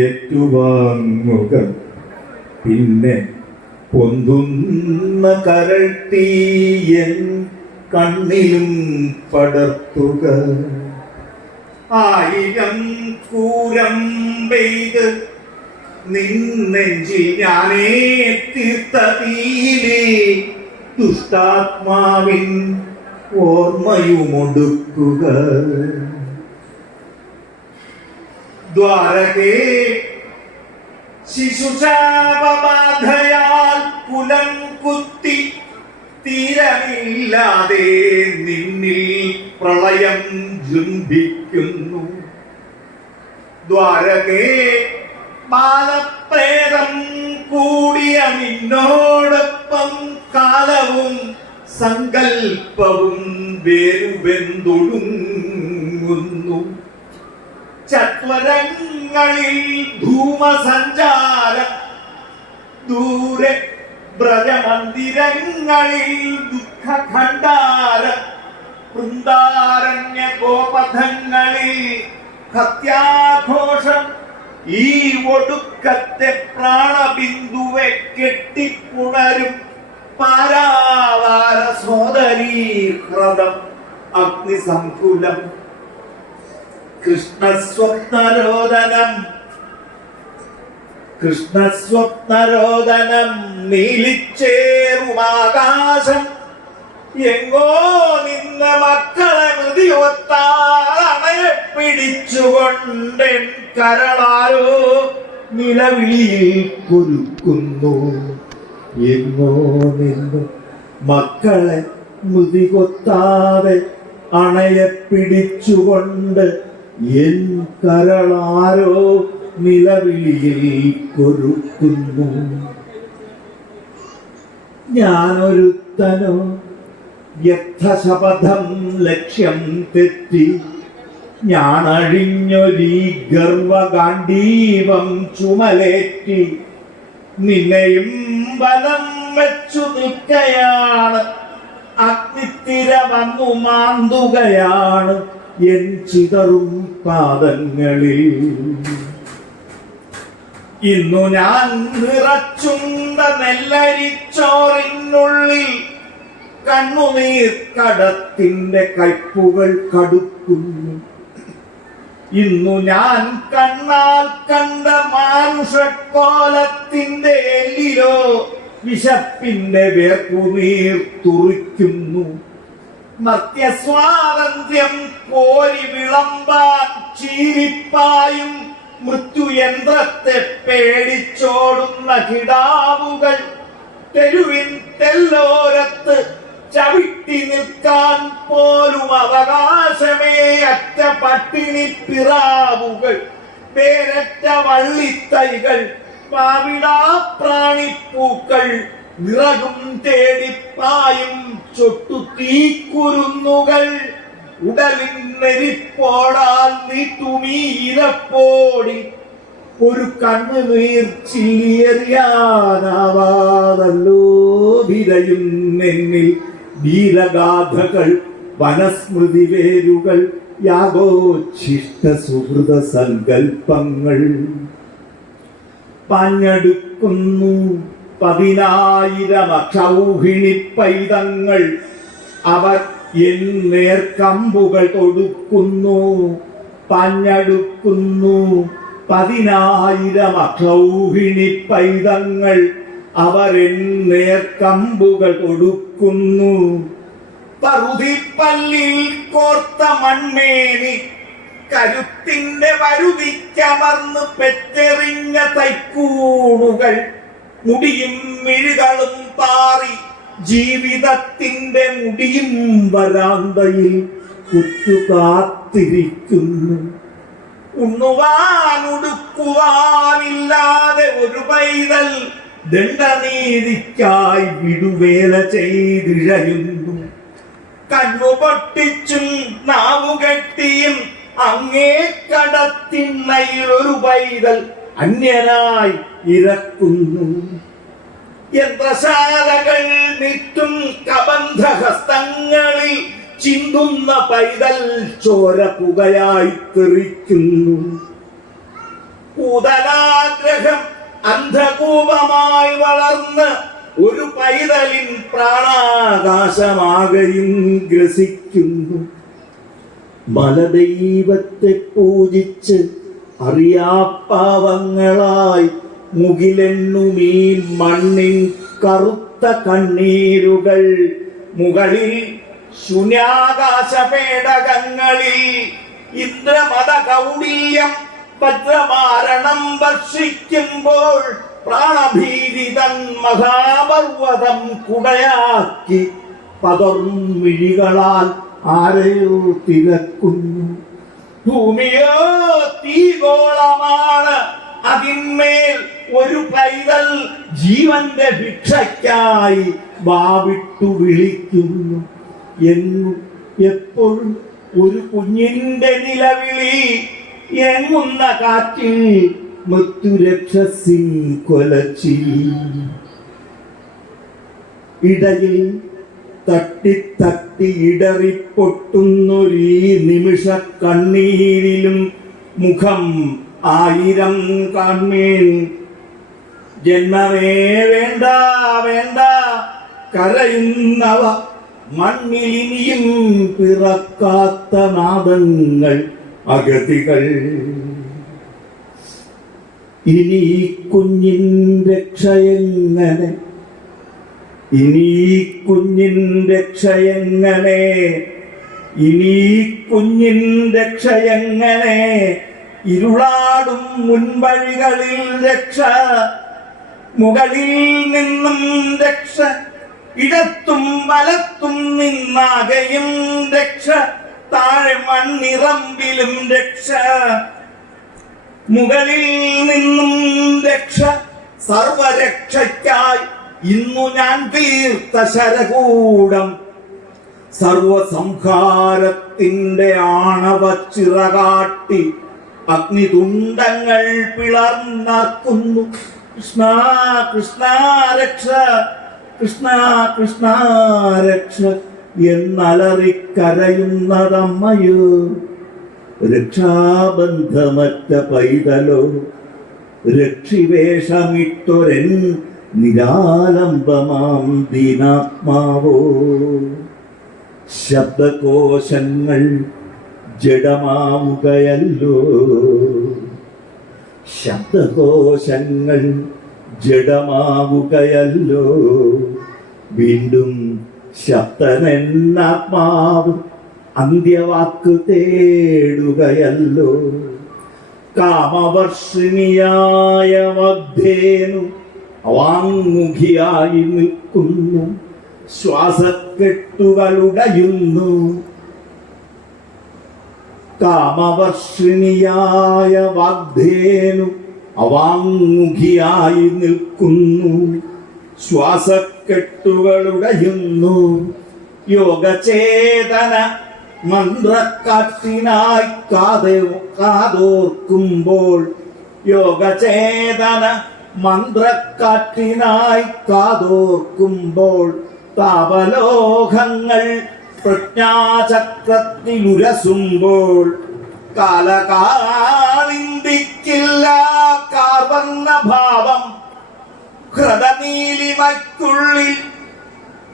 ഏറ്റുവാങ്ങുക. പിന്നെ പൊന്തുന്ന കരൾ തീയൻ കണ്ണിലും പടർത്തുക. 1000 കൂരം പെയ്ത് നിന്നെഞ്ചിൽ ഞാനേ തീർത്ത തീയിലെ ദുഷ്ടാത്മാവിൻ ഓർമ്മയുമൊടുക്കുക. ദ്വാരകേ ശിശുശാപബാധയാൽ കുലം കുത്തി തീരമില്ലാതെ നിന്നിൽ പ്രളയം ജൃംഭിക്കുന്നു. ദ്വാരകേ ബാലപ്രേതം കൂടിയ നിന്നോടൊപ്പം കാലവും സങ്കൽപ്പവും വേരുവെന്തൊടുങ്ങുന്നു. ചത്വരങ്ങളിൽ ധൂമസഞ്ചാരം, ദൂരെ വ്രജമന്ദിരങ്ങളിൽ ദുഃഖഖണ്ഡാരം, വൃന്ദാരണ്യ ഗോപഥങ്ങളിൽ ഹത്യാഘോഷം. ഈ ഒടുക്കത്തെ പ്രാണബിന്ദുവെ കെട്ടിപ്പുണരും പാരാവാര സോദരീഹൃതം അഗ്നിസംകുലം. കൃഷ്ണസ്വപ്നരോദനം നീലിച്ചേറുമാകാശം. എങ്ങോ നിന്ന് മക്കളെ മൃതിയൊത്താളെ പിടിച്ചുകൊണ്ടെൻ കരളാരോ നിലവിളിയിൽ കുരുക്കുന്നു. എങ്ങോ നിന്ന് മക്കളെ മൃതികൊത്താതെ അണയെ പിടിച്ചുകൊണ്ട് എൻ കരളാരോ നിലവിളിയിൽ കൊരുക്കുന്നു. ഞാനൊരുത്തനോ വ്യർത്ഥശപഥം ലക്ഷ്യം തെറ്റി, ഞാനഴിഞ്ഞൊരീ ഗർവഗാണ്ഡീവം ചുമലേറ്റി നിന്നെയും ബലം വെച്ചു നിൽക്കയാണ്. അഗ്നിത്തിര വന്നു മാന്തുകയാണ് എൻ ചിതറും പാദങ്ങളിൽ. ഇന്നു ഞാൻ നിറച്ചുണ്ട നെല്ലരിച്ചോറിനുള്ളിൽ കണ്ണുനീർ കടത്തിന്റെ കയ്പുകൾ കടുക്കുന്നു. ഇന്നു ഞാൻ കണ്ണാൽ കണ്ട മാനുഷക്കോലത്തിന്റെ എല്ലിലോ വിശപ്പിന്റെ വേർപ്പുനീർ തുറിക്കുന്നു. മർത്യസ്വാതന്ത്ര്യം കോരി വിളമ്പാൻ ചീരിപ്പായും മൃത്യുയന്ത്രത്തെ പേടിച്ചോടുന്ന കിടാവുകൾ. തെരുവിൻ തെല്ലോരത്ത് ചവിട്ടി നിൽക്കാൻ പോലും അവകാശമേ അറ്റ പട്ടിണി പിറാവുകൾ. പേരറ്റ വള്ളിത്തൈകൾ, പാവിടാ പ്രാണിപ്പൂക്കൾ, നിറകും തേടിപ്പായും ചൊട്ടു തീക്കുരുന്നുകൾ. ഉടലിൻ നെരിപ്പോടാൽ നീട്ടുമീരപ്പോടി ഒരു കണ്ണുനീർ ചില്ലിയെറിയാനാവാതല്ലോ വിരയും എന്നിൽ വീരഗാഥകൾ, വനസ്മൃതി വേരുകൾ, യാഗോച്ഛിഷ്ട സുഹൃത സങ്കൽപ്പങ്ങൾ. പാഞ്ഞെടുക്കുന്നു 10,000 അക്ഷൗഹിണി പൈതങ്ങൾ. അവർ എൻ നേർക്കമ്പുകൾ തൊടുക്കുന്നു. പാഞ്ഞെടുക്കുന്നു 10,000 അക്ഷൗഹിണി പൈതങ്ങൾ. അവർ എൻ നേർക്കമ്പുകൾ തൊടുക്കുന്നു. പറുതിപ്പല്ലിൽ കോർത്ത മൺമേനി, കരുത്തിന്റെ വരുതിക്കമർന്ന് പെറ്റെറിഞ്ഞ തൈക്കൂണുകൾ. മുടിയും മിഴികളും പാറി ജീവിതത്തിന്റെ മുടിയും വരാന്തയിൽ കുറ്റു കാത്തിരിക്കുന്നു. ഉണ്ണുവാനുടുക്കുവാനില്ലാതെ ഒരു പൈതൽ ദണ്ഡനീതിക്കായി വിടുവേല ചെയ്തിഴയുന്നു. കണ്ണുപൊട്ടിച്ചും നാവുകെട്ടിയും അങ്ങേ കടത്തിണ്ണയിൽ ഒരു പൈതൽ അന്യനായി ഇറക്കുന്നു. യന്ത്രശാലകൾ നീട്ടും കബന്ധഹസ്തങ്ങളിൽ ചിന്തുന്ന പൈതൽ ചോര പുകയായി തെറിക്കുന്നു. കൂതലാഗ്രഹം അന്ധകൂപമായി വളർന്ന് ഒരു പൈതലിൻ പ്രാണാകാശമാകയും ഗ്രസിക്കുന്നു. മലദൈവത്തെ പൂജിച്ച് അറിയാപ്പാവങ്ങളായി മുകിലെണ്ണുമീ മണ്ണിൻ കറുത്ത കണ്ണീരുകൾ മുകളിൽ ശൂന്യാകാശ പേടകങ്ങളിൽ ഇന്ദ്രമത കൗടില്യം വജ്രമാരണം വർഷിക്കുമ്പോൾ പ്രാണഭീതി തൻ മഹാപർവതം കുടയാക്കി പതർമിഴികളാൽ ആരെയോ തിരക്കുന്നു. ഭൂമിയോ തീഗോളമാണ്, അതിന്മേൽ ഒരു പൈതൽ ജീവന്റെ ഭിക്ഷയ്ക്കായി വാവിട്ടു വിളിക്കുന്നു. എന്നും എപ്പോഴും ഒരു കുഞ്ഞിന്റെ നിലവിളി എങ്ങുന്ന കാറ്റിൽ മൃത്യുരക്ഷസിൻ കൊലച്ചിരി. ഇടയിൽ തട്ടി ഇടറിപ്പൊട്ടുന്നൊരീ നിമിഷ കണ്ണീരിലും മുഖം ആയിരം കാൺമേൻ. ജന്മമേ വേണ്ട വേണ്ട കരയുന്നവ, മണ്ണിലിനിയും പിറക്കാത്ത നാദങ്ങൾ അഗതികൾ. ഇനി കുഞ്ഞിൻ രക്ഷയെങ്ങനെ, ഇനി കുഞ്ഞിൻ രക്ഷയെങ്ങനെ, ഇനി കുഞ്ഞിൻ രക്ഷയെങ്ങനെ. ഇരുളാടും മുൻവഴികളിൽ രക്ഷ, മുകളിൽ നിന്നും രക്ഷ, ഇടത്തും വലത്തും നിന്നാകെയും രക്ഷ, താഴെ മണ്ണിറമ്പിലും രക്ഷ. മുകളിൽ നിന്നും രക്ഷ, സർവരക്ഷയ്ക്കായി ഇന്നു ഞാൻ തീർത്ത ശരകൂടം. സർവസംഹാരത്തിന്റെ ആണവച്ചിറകാട്ടി അഗ്നിതുണ്ടങ്ങൾ പിളർന്നർക്കുന്നു. കൃഷ്ണ കൃഷ്ണ രക്ഷ, കൃഷ്ണ കൃഷ്ണ രക്ഷ എന്നലറിക്കരയുന്നതമ്മയോ. രക്ഷാബന്ധമറ്റ പൈതലോ, രക്ഷിവേഷമിട്ടൊരൻ നിരാലംബമാം ദീനാത്മാവോ. ശബ്ദകോശങ്ങൾ ജഡമാവുകയല്ലോ, ശബ്ദകോശങ്ങൾ ജഡമാവുകയല്ലോ. വീണ്ടും ശബ്ദമെന്നാത്മാവ് അന്ത്യവാക്ക് തേടുകയല്ലോ. കാമവർഷിണിയായ മധ്യേനു അവാങ്മുഖിയായി നിൽക്കുന്നു. ശ്വാസക്കെട്ടുകളുടയുന്നു. കാമവർഷിണിയായ വാഗ്ധേനു അവാങ്മുഖിയായി നിൽക്കുന്നു. ശ്വാസക്കെട്ടുകളുടയുന്നു. യോഗചേതന മന്ത്രക്കാറ്റിനായി കാതോർക്കുമ്പോൾ, യോഗചേതന മന്ത്രക്കാറ്റിനായി കാതോർക്കുമ്പോൾ, താപലോകങ്ങൾ പ്രജ്ഞാചക്രത്തിലുരസുമ്പോൾ, കാലകാളിന്തിക്കില്ല കാർവർണ്ണ ഭാവം ഹൃദനീലിമയ്ക്കുള്ളിൽ.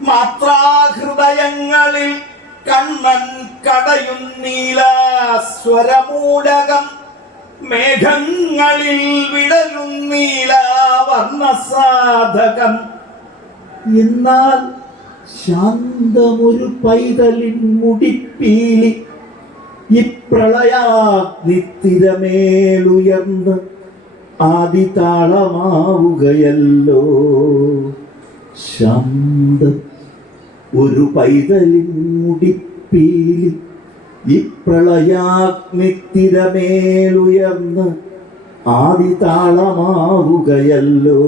മാത്രാഹൃദയങ്ങളിൽ കണ്ണൻ കടയും നീലാസ്വരമൂലകം. മേഘങ്ങളിൽ വിടരും നീലാവർണ്ണസാധകം. എന്നാൽ ശാന്തമൊരു പൈതലിൻ മുടിപ്പീലി ഇപ്രളയാഗ്നിത്തിരമേലുയർന്ന് ആദിതാളമാവുകയല്ലോ. ശാന്തം ഒരു പൈതലിൻ മുടിപ്പീലി ഇപ്രളയാഗ്നിത്തിരമേലുയർന്ന് ആദിതാളമാവുകയല്ലോ.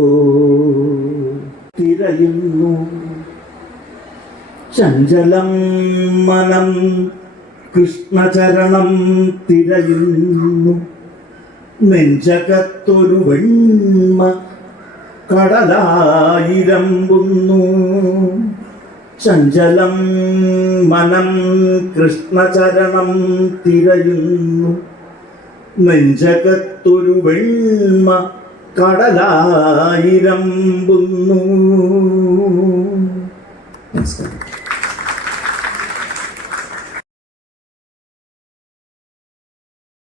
തിരയുന്നു ചഞ്ചലം മനം, കൃഷ്ണചരണം തിരയുന്നു. നെഞ്ചകത്തൊരു വെണ്മ കടലായിരമ്പുന്നു. ചഞ്ചലം മനം കൃഷ്ണചരണം തിരയുന്നു. നെഞ്ചകത്തൊരു വെണ്മ കടലായിരമ്പുന്നു. നമസ്കാരം.